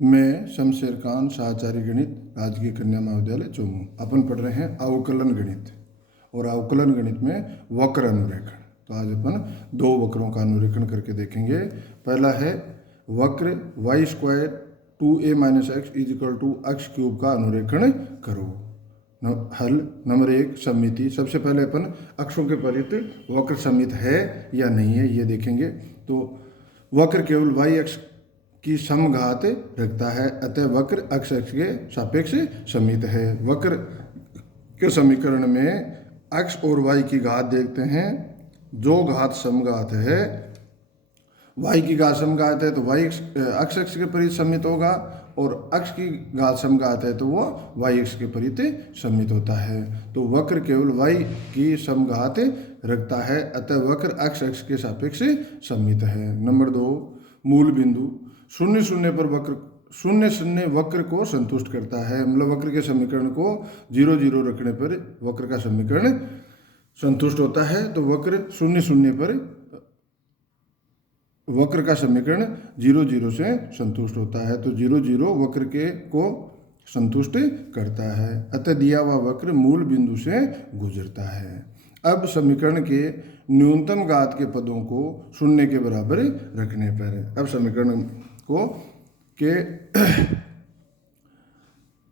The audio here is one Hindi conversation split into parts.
मैं शमशेर खान शाहचारी गणित राजकीय कन्या महाविद्यालय चौमू। अपन पढ़ रहे हैं अवकलन गणित और अवकलन गणित में वक्र अनुरेखण। तो आज अपन दो वक्रों का अनुरेखण करके देखेंगे। पहला है वक्र y square 2a - x = x cube का अनुरेखण करो। हल नंबर 1 सममिति। सबसे पहले अपन अक्षों के परित वक्र सममित है या नहीं है ये देखेंगे। तो वक्र केवल वाई अक्ष की समघात रखता है, अतः वक्र अक्ष के सापेक्ष सममित है। वक्र के समीकरण में अक्ष और वाई की घात देखते हैं। जो घात समघात है, वाई की घात समघात है तो वाई अक्ष के परित सममित होगा, और अक्ष की घात समघात है तो वह वाई अक्ष के परित सममित होता है। तो वक्र केवल वाई की समघात रखता है, अतः वक्र अक्ष के सापेक्ष सममित है। नंबर 2 मूल बिंदु। 0 0 पर वक्र 0 0 वक्र को संतुष्ट करता है। मतलब वक्र के समीकरण को 0 0 रखने पर वक्र का समीकरण संतुष्ट होता है। तो वक्र 0 0 पर वक्र का समीकरण 0 0 से संतुष्ट होता है। तो 0 0 वक्र के को संतुष्ट करता है, अतः दिया हुआ वक्र मूल बिंदु से गुजरता है। अब समीकरण के न्यूनतम घात के पदों को 0 के बराबर रखने पर, अब समीकरण को के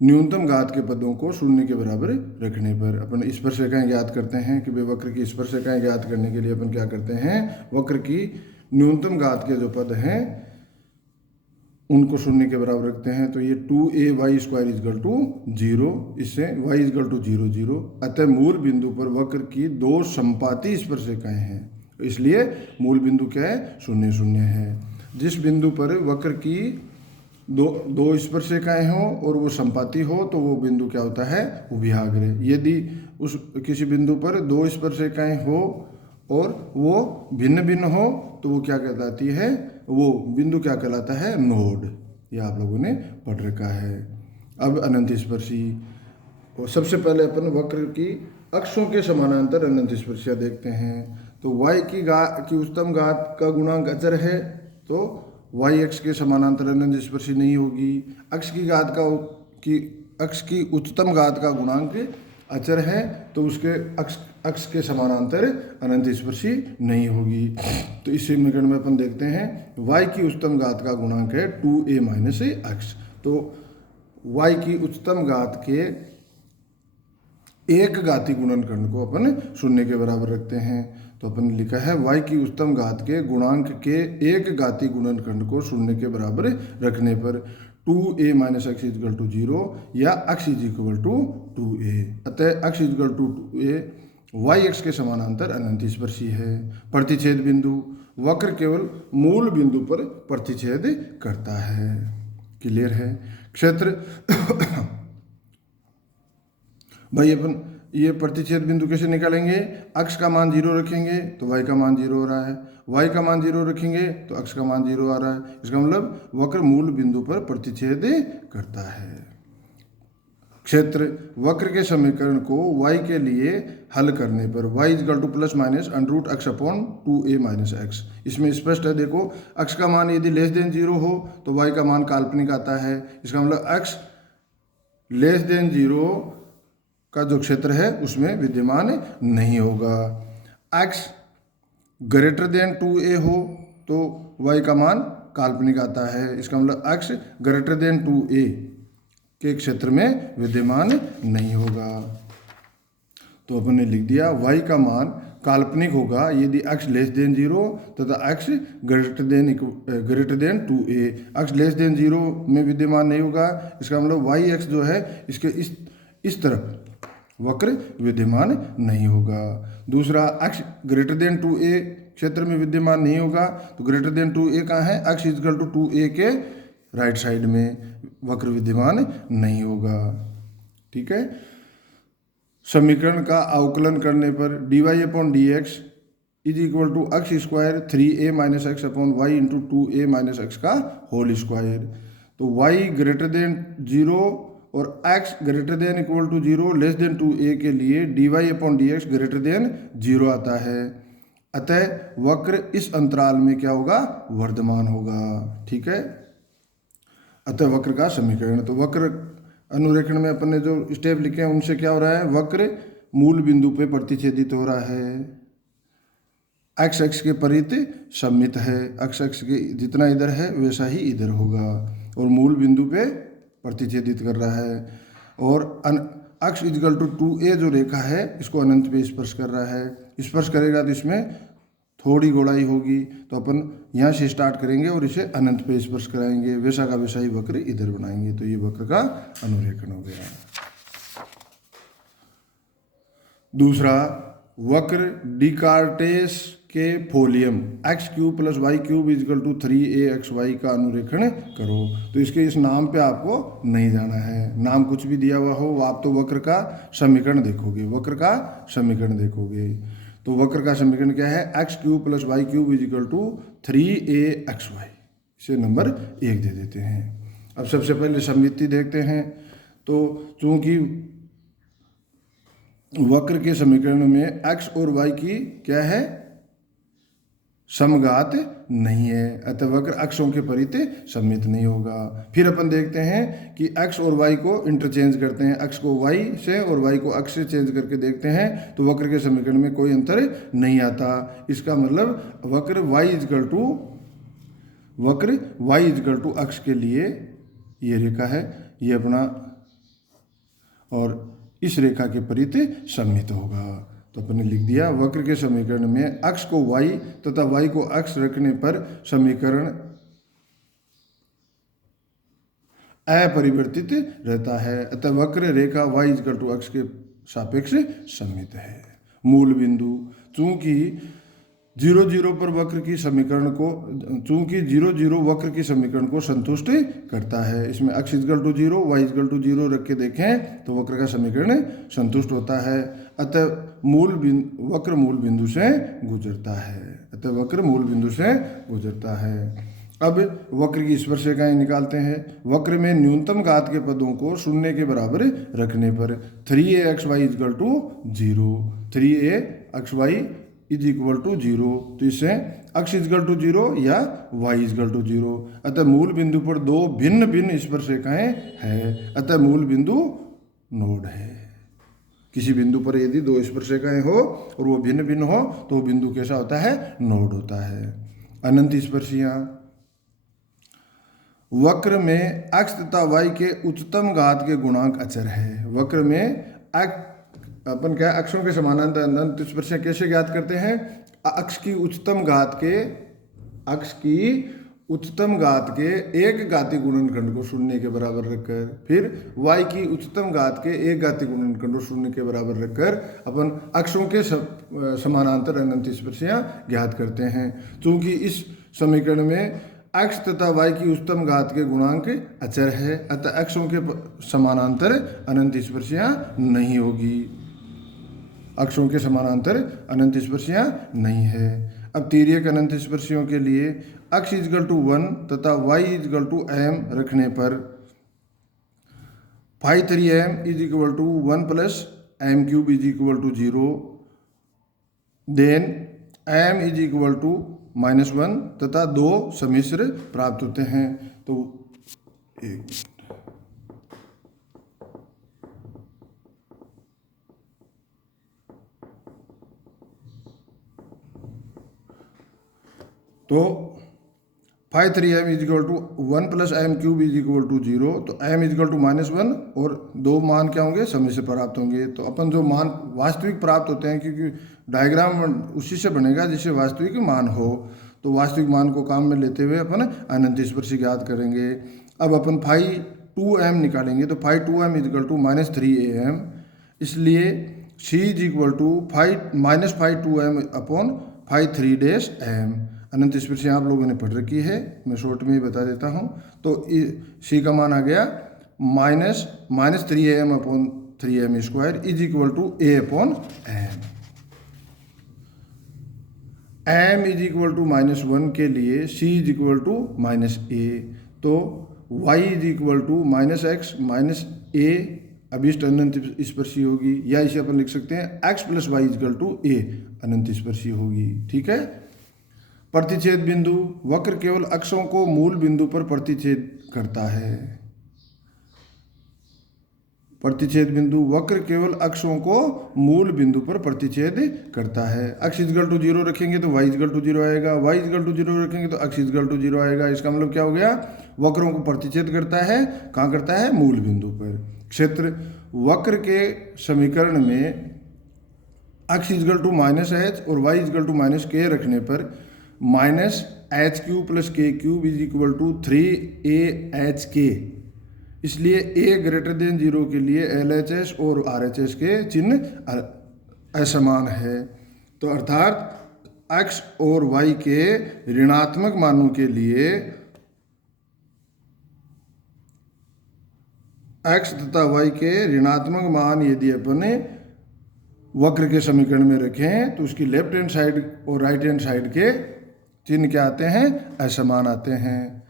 न्यूनतम घात के पदों को 0 के बराबर रखने पर अपन स्पर्शरेखाएं ज्ञात करते हैं कि वक्र की स्पर्शरेखाएं ज्ञात करने के लिए अपन क्या करते हैं, वक्र की न्यूनतम घात के जो पद हैं उनको 0 के बराबर रखते हैं। तो ये 2ay² = 0, इससे y = 0 0, अतः मूल बिंदु पर वक्र की दो समपाती स्पर्शरेखाएं हैं, इसलिए मूल बिंदु क्या है, 0 0 है। जिस बिंदु पर वक्र की दो स्पर्शरेखाएं हो और वो समपाती हो तो वो बिंदु क्या होता है, उभयाग्र। यदि उस किसी बिंदु पर दो स्पर्शरेखाएं हो और वो भिन्न भिन्न हो तो वो क्या कहलाती है, वो बिंदु क्या कहलाता है, नोड। ये आप लोगों ने पढ़ रखा है। अब अनंत स्पर्शी। और सबसे पहले अपन वक्र की अक्षों के समानांतर अनंत स्पर्शियाँ देखते हैं। तो y की उच्चतम घात का गुणांक अचर है तो y अक्ष के समानांतर अनंत स्पर्शी नहीं होगी। अक्ष की उच्चतम घात का गुणांक अचर है तो उसके अक्ष के समानांतर अनंत स्पर्शी नहीं होगी। तो इस समीकरण में अपन देखते हैं y की उच्चतम घात का गुणांक है 2a - x। तो y की उच्चतम घात के एक घाती गुणनखंड को अपन 0 के बराबर रखते हैं। तो अपन ने लिखा है y की उच्चतम घात के गुणांक के एक घाती गुणनखंड को 0 के बराबर रखने पर 2a - x = 0 या x = 2a, अतः x = 2a y अक्ष के समानांतर अनंत स्पर्शी है। प्रतिच्छेद बिंदु। वक्र केवल मूल बिंदु पर प्रतिच्छेद करता है। क्लियर है। क्षेत्र भाई अपन ये प्रतिच्छेद बिंदु कैसे निकालेंगे, अक्ष का मान 0 रखेंगे तो y का मान 0 हो रहा है, y का मान 0 रखेंगे तो अक्ष का मान 0 आ रहा है। इसका मतलब वक्र मूल बिंदु पर प्रतिच्छेद करता है। क्षेत्र। वक्र के समीकरण को y के लिए हल करने पर y = ±√x/2a - x। इसमें स्पष्ट है, देखो अक्ष का मान यदि <0 हो तो y का मान काल्पनिक आता है। इसका मतलब x <0 का जो क्षेत्र है उसमें विद्यमान नहीं होगा। x > 2a हो तो y का मान काल्पनिक आता है। इसका मतलब x > 2a के क्षेत्र में विद्यमान नहीं होगा। तो अपन ने लिख दिया y का मान काल्पनिक होगा यदि x <0 तथा x > 2a। x <0 में विद्यमान नहीं होगा, इसका मतलब y अक्ष जो है इसके इस तरफ वक्र विद्यमान नहीं होगा। दूसरा x > 2a क्षेत्र में विद्यमान नहीं होगा, तो > 2a कहाँ है, x = 2a के राइट साइड में वक्र विद्यमान नहीं होगा। ठीक है। समीकरण का अवकलन करने पर dy/dx = x² 3a - x/y × 2a - x का होल स्क्वायर। तो y < 0 और x > = 0 <2a के लिए dy/dx < 0 आता है, अतः वक्र इस अंतराल में क्या होगा, वर्धमान होगा। ठीक है। अतः वक्र का समीकरण। तो वक्र अनुरेखण में अपन ने जो स्टेप लिखे हैं उनसे क्या हो रहा है, वक्र मूल बिंदु पे प्रतिच्छेदित हो रहा है, एक्स अक्ष के परित सममित है, एक्स अक्ष के जितना इधर है वैसा ही इधर होगा, और मूल बिंदु पे प्रतिच्छेदित कर रहा है, और अक्ष इजकल टू 2a जो रेखा है इसको अनंत पे स्पर्श कर रहा है। स्पर्श करेगा तो इसमें थोड़ी गोलाई होगी, तो अपन यहाँ से स्टार्ट करेंगे और इसे अनंत पे स्पर्श कराएंगे, वैसा का वैसा ही वक्र इधर बनाएंगे। तो ये वक्र का अनुरेखण हो गया। दूसरा, वक्र डिकार्टेस के folium x cube plus y cube is equal to 3axy का अनुरेखण करो। तो इसके इस नाम पे आपको नहीं जाना है, नाम कुछ भी दिया हुआ हो, आप तो वक्र का समीकरण देखोगे, वक्र का समीकरण देखोगे। तो वक्र का समीकरण क्या है, x cube plus y cube is equal to 3axy, इसे नंबर 1 दे देते हैं। अब सबसे पहले सममिति देखते हैं। तो चूंकि वक्र के समीकरण में x और y की क्या है, समघात नहीं है, अतः वक्र अक्षों के परित सममित नहीं होगा। फिर अपन देखते हैं कि x और y को इंटरचेंज करते हैं, x को y से और y को x से चेंज करके देखते हैं, तो वक्र के समीकरण में कोई अंतर नहीं आता। इसका मतलब वक्र y इजकल टू x के लिए ये रेखा है, ये अपना, और इस रेखा के परित सममित होगा। तो अपन ने लिख दिया, वक्र के समीकरण में x को y तथा y को x रखने पर समीकरण अपरिवर्तित रहता है, अतः वक्र रेखा y इजकल टू x के सापेक्ष सममित है। मूल बिंदु, चूंकि 0,0 पर वक्र की समीकरण को, चूंकि 0,0 वक्र की समीकरण को संतुष्ट करता है, इसमें x is equal to 0 y is equal to 0 रख के देखें तो वक्र का समीकरण संतुष्ट होता है, अतः वक्र मूल बिंदु से गुजरता है, अतः वक्र मूल बिंदु से गुजरता है। अब वक्र की स्पर्शिकाएं निकालते हैं। वक्र में न्यूनतम घात के पदों को शून्य के बराबर रखने पर 3axy is equal to 0, 3axy is equal to 0, तो इससे x इजकल टू 0 या y इजकल टू 0, अतः मूल बिंदु पर दो भिन्न भिन्न स्पर्शिकाएं हैं, अतः मूल बिंदु नोड है। किसी बिंदु पर यदि दो स्पर्शिकाएं हो और वो भिन्न भिन्न हो तो वो बिंदु कैसा होता है, नोड होता है। अनंत स्पर्शियां, वक्र में x तथा y के उच्चतम घात के गुणांक अचर है। वक्र में अपन क्या अक्षों के समानांतर अनंत स्पर्शियां कैसे ज्ञात करते हैं, अक्ष की उच्चतम घात के एक घातीय गुणनखंड को शून्य के बराबर रखकर, फिर y की उच्चतम घात के एक घातीय गुणनखंड को शून्य के बराबर रखकर अपन अक्षों के समानांतर अनंत स्पर्शियां ज्ञात करते हैं। चूंकि इस समीकरण में x तथा y की उच्चतम घात के गुणांक अचर है, अतः अक्षों के समानांतर अनंत स्पर्शियां नहीं होगी, अक्षों के समानांतर अनंत स्पर्शियां नहीं है। अब तिर्यक अनंत स्पर्शियों के लिए x इजकल टू 1 तथा y इजकल टू m रखने पर phi 3m is equal to 1 plus m cube is equal to 0, then m is equal to -1 तथा दो सम्मिश्र प्राप्त होते हैं। तो एक तो phi 3m is equal to 1 plus m cube is equal to 0, तो m इज इक्वल टू -1 और दो मान क्या होंगे, सम्मिश्र प्राप्त होंगे। तो अपन जो मान वास्तविक प्राप्त होते हैं, क्योंकि डायग्राम उसी से बनेगा जिससे वास्तविक मान हो, तो वास्तविक मान को काम में लेते हुए अपन अनंत स्पर्शी ज्ञात करेंगे। अब अपन फाई 2m निकालेंगे, तो phi 2m is equal to -3am, इसलिए c is equal to phi 2m upon phi 3m। अनंत स्पर्शी आप लोगों ने पढ़ रखी है, मैं शॉर्ट में ही बता देता हूँ। तो c का मान आ गया -3am upon 3m square is equal to a upon m। m is equal to -1 के लिए c is equal to -a, तो y is equal to -x -a अभिष्ट अनंत स्पर्शी होगी, या इसे अपन लिख सकते हैं x plus y is equal to a अनंत स्पर्शी होगी। ठीक है। प्रतिच्छेद बिंदु, वक्र केवल अक्षों को मूल बिंदु पर प्रतिच्छेद करता है। प्रतिच्छेद बिंदु, वक्र केवल अक्षों को मूल बिंदु पर प्रतिच्छेद करता है। अक्ष इक्वल टू 0 रखेंगे तो वाई इक्वल टू 0 आएगा, वाई इक्वल टू 0 रखेंगे तो अक्ष इक्वल टू 0 आएगा। इसका मतलब क्या हो गया, वक्रों को प्रतिच्छेद करता है, कहाँ करता है, मूल बिंदु पर। क्षेत्र वक्र के समीकरण में अक्ष इक्वल टू -h और वाई इक्वल टू -k रखने पर -h³ + k³ is equal to 3ahk। इसलिए a ग्रेटर देन 0 के लिए LHS और RHS के चिन्ह असमान है। तो अर्थात x और y के ऋणात्मक मानों के लिए x तथा y के ऋणात्मक मान यदि अपन वक्र के समीकरण में रखें तो उसकी लेफ्ट हैंड साइड और राइट हैंड साइड के चिन्ह क्या आते हैं, असमान आते हैं।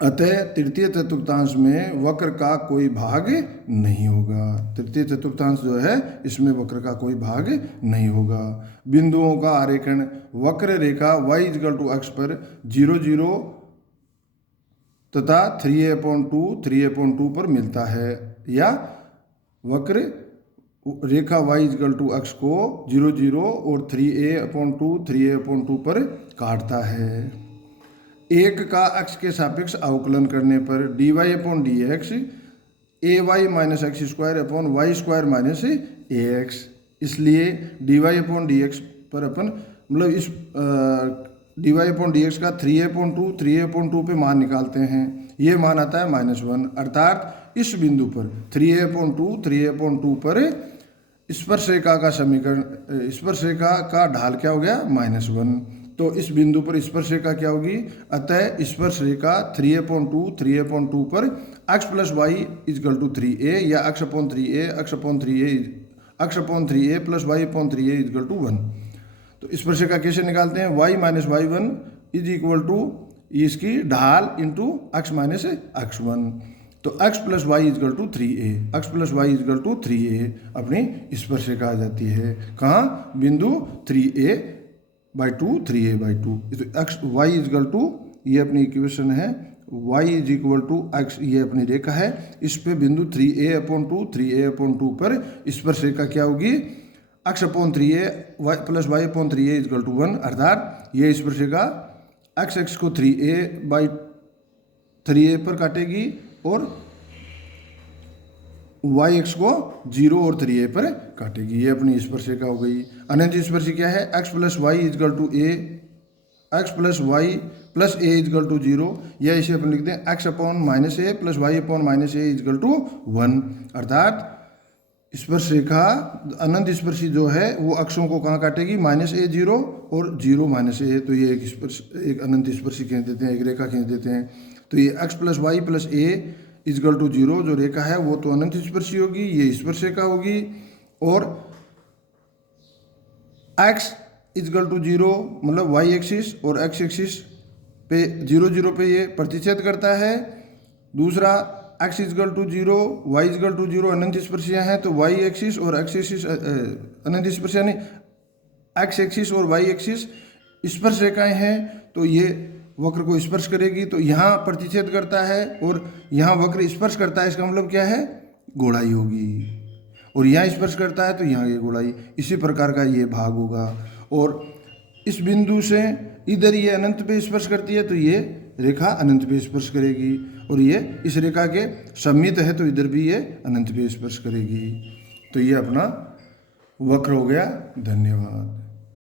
अतः तृतीय चतुर्थांश में वक्र का कोई भाग नहीं होगा। तृतीय चतुर्थांश जो है इसमें वक्र का कोई भाग नहीं होगा। बिंदुओं का आरेखण वक्र रेखा y = अक्ष पर 0 0 तथा 3a/2 पर मिलता है, या वक्र रेखा y = अक्ष को 0 0 और 3a/2 पर काटता है। एक का अक्ष के सापेक्ष अवकलन करने पर dy/dx ay-x² y² - ax। इसलिए dy/dx पर अपन मतलब इस dy/dx का 3a/2 पे मान निकालते हैं। ये मान आता है -1, अर्थात इस बिंदु पर 3a/2 पर स्पर्शरेखा का समीकरण, स्पर्शरेखा का ढाल क्या हो गया, -1। तो इस बिंदु पर स्पर्शरेखा क्या होगी, अतः स्पर्शरेखा 3a/2 पर x + y = 3a या x/3a + y/3a = 1। तो स्पर्शरेखा कैसे निकालते हैं, y - y1 = इसकी ढाल इंटू x - x1। तो x + y = 3a, x + y = 3a अपनी स्पर्शरेखा आ जाती है। कहाँ, बिंदु 3a/2 3a/2। तो x y = ये अपनी इक्वेशन है, y = x, ये अपनी रेखा है। इस पे बिंदु 3a/2 3a/2 पर स्पर्शरेखा क्या होगी, x/3a + y/3a = 1, अर्थात ये स्पर्शरेखा x को 3a/3a पर काटेगी और y को 0 और 3a पर काटेगी। ये अपनी स्पर्शरेखा हो गई। अनंत स्पर्शी क्या है, x + y = a, x + y + a = 0, या इसे अपन लिखते हैं x/-a + y/-a = 1, अर्थात स्पर्शरेखा अनंत स्पर्शी जो है वो अक्षों को कहाँ काटेगी, -a0 और 0 - a। तो ये एक अनंत स्पर्शी खींच देते हैं, एक रेखा खींच देते हैं। तो ये x + y + a = 0 जो रेखा है वो तो अनंत स्पर्शी होगी, ये स्पर्शरेखा होगी। और x = 0 मतलब y एक्सिस और x एक्सिस पे 0 0 पे ये प्रतिच्छेद करता है। दूसरा x = 0 y = 0 अनंत स्पर्शियाँ हैं, तो y एक्सिस और x एक्सिस अनंत स्पर्शियाँ नहीं, x एक्सिस और y एक्सिस स्पर्शरेखाएँ हैं, तो ये वक्र को स्पर्श करेगी। तो यहाँ प्रतिच्छेद करता है और यहाँ वक्र स्पर्श करता है, इसका मतलब क्या है, गोलाई होगी। और यहाँ स्पर्श करता है तो यहाँ ये गोलाई, इसी प्रकार का ये भाग होगा। और इस बिंदु से इधर ये अनंत पे स्पर्श करती है तो ये रेखा अनंत पे स्पर्श करेगी, और ये इस रेखा के सम्मित है तो इधर भी ये अनंत पे स्पर्श करेगी। तो ये अपना वक्र हो गया। धन्यवाद।